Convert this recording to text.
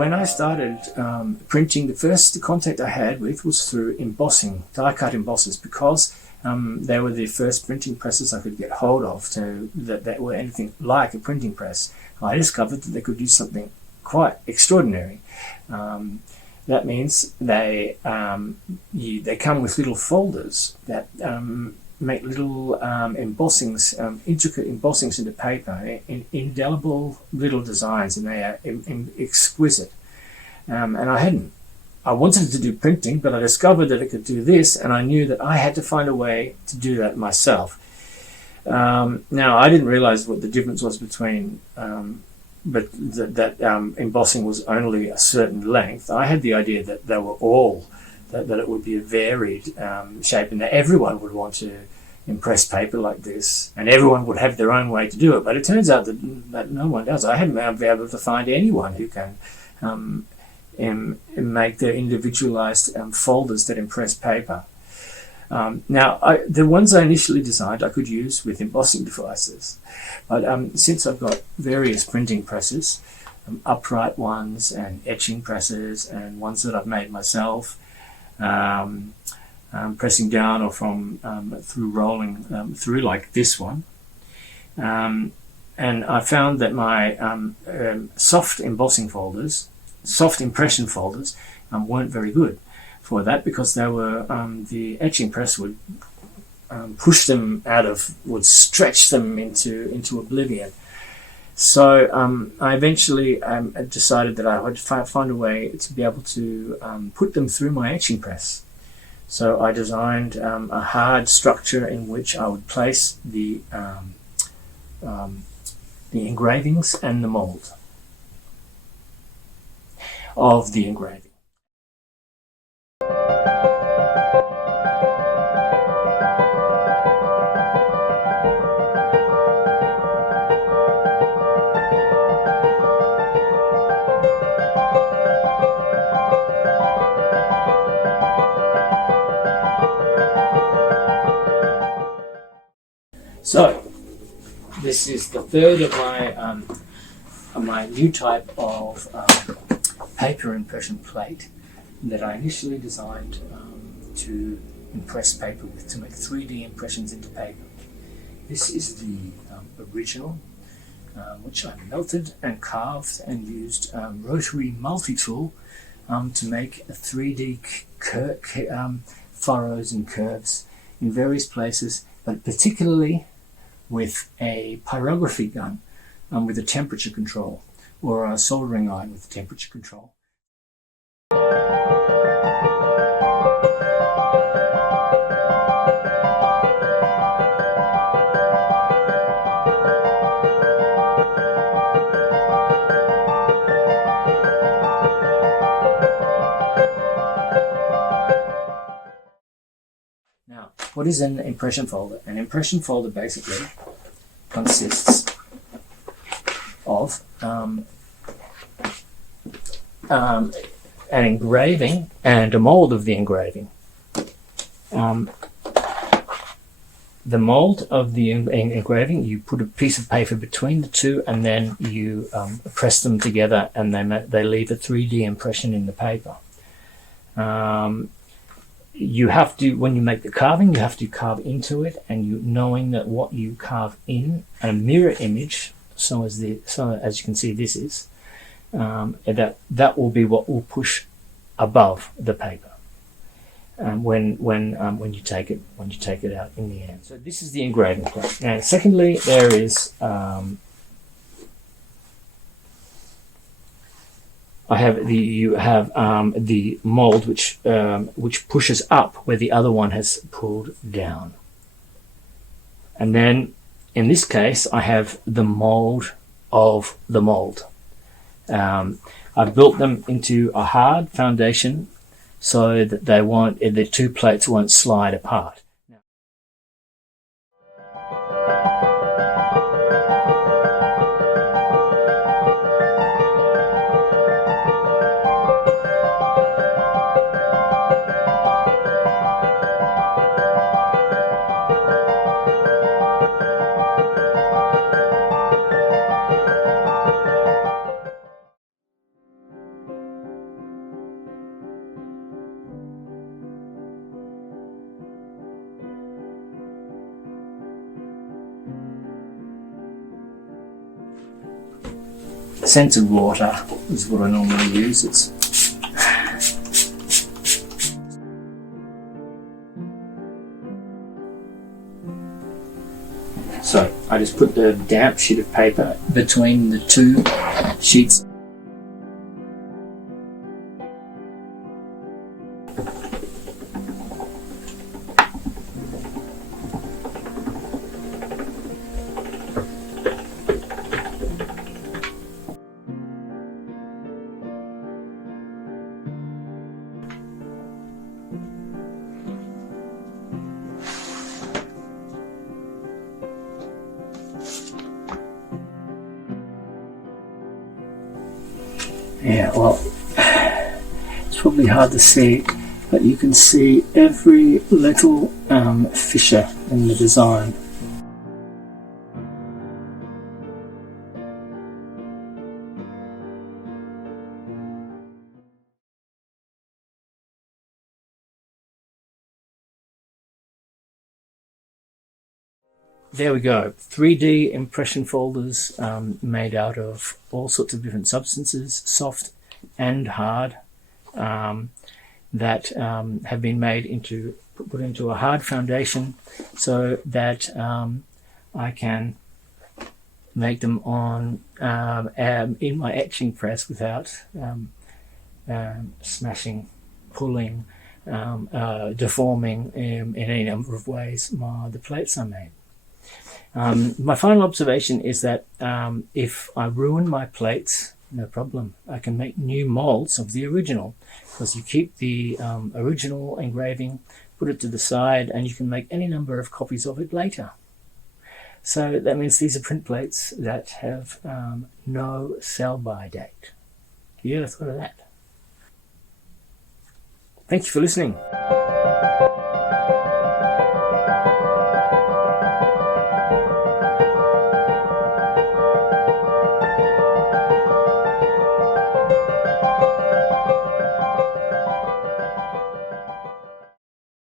When I started printing, the first contact I had with was through embossing, die-cut embossers, because they were the first printing presses I could get hold of that were anything like a printing press. I discovered that they could do something quite extraordinary. That means they come with little folders that make little embossings, intricate embossings into paper, indelible little designs, and they are exquisite. And I wanted to do printing, but I discovered that it could do this, and I knew that I had to find a way to do that myself. Now, I didn't realize what the difference was between that embossing was only a certain length. I had the idea that they were all that it would be a varied shape, and that everyone would want to impress paper like this, and everyone would have their own way to do it. But it turns out that no one does. I haven't been able to find anyone who can make their individualized folders that impress paper. Now, the ones I initially designed I could use with embossing devices, but since I've got various printing presses, upright ones and etching presses, and ones that I've made myself, pressing down or through rolling through, like this one, and I found that my soft embossing folders, soft impression folders, weren't very good for that, because they were the etching press would push them would stretch them into oblivion. So I eventually decided that I would find a way to be able to put them through my etching press. So I designed a hard structure in which I would place the engravings and the mold of the engraving. So this is the third of my new type of paper impression plate that I initially designed to impress paper with, to make 3D impressions into paper. This is the original, which I melted and carved and used rotary multi-tool to make a 3D furrows and curves in various places, but particularly with a pyrography gun with a temperature control, or a soldering iron with a temperature control. Now, what is an impression folder? An impression folder basically consists of an engraving and a mold of the engraving. The mold of the engraving, you put a piece of paper between the two, and then you press them together, and they leave a 3D impression in the paper. You have to, when you make the carving, you have to carve into it, and knowing that what you carve in a mirror image, so as you can see, this is that will be what will push above the paper when you take it out in the end. So this is the engraving plate. Now, secondly, there is you have the mold which pushes up where the other one has pulled down, and then in this case I have the mold of the mold. I've built them into a hard foundation so that the two plates won't slide apart. scented water is what I normally use. So I just put the damp sheet of paper between the two sheets. Yeah, well, it's probably hard to see, but you can see every little fissure in the design. There we go, 3D impression folders made out of all sorts of different substances, soft and hard, that have been made into, put into a hard foundation so that I can make them on in my etching press without smashing, pulling, deforming in any number of ways the plates I made. My final observation is that if I ruin my plates, no problem. I can make new molds of the original, because you keep the original engraving, put it to the side, and you can make any number of copies of it later. So that means these are print plates that have no sell-by date. You ever thought of that? Thank you for listening.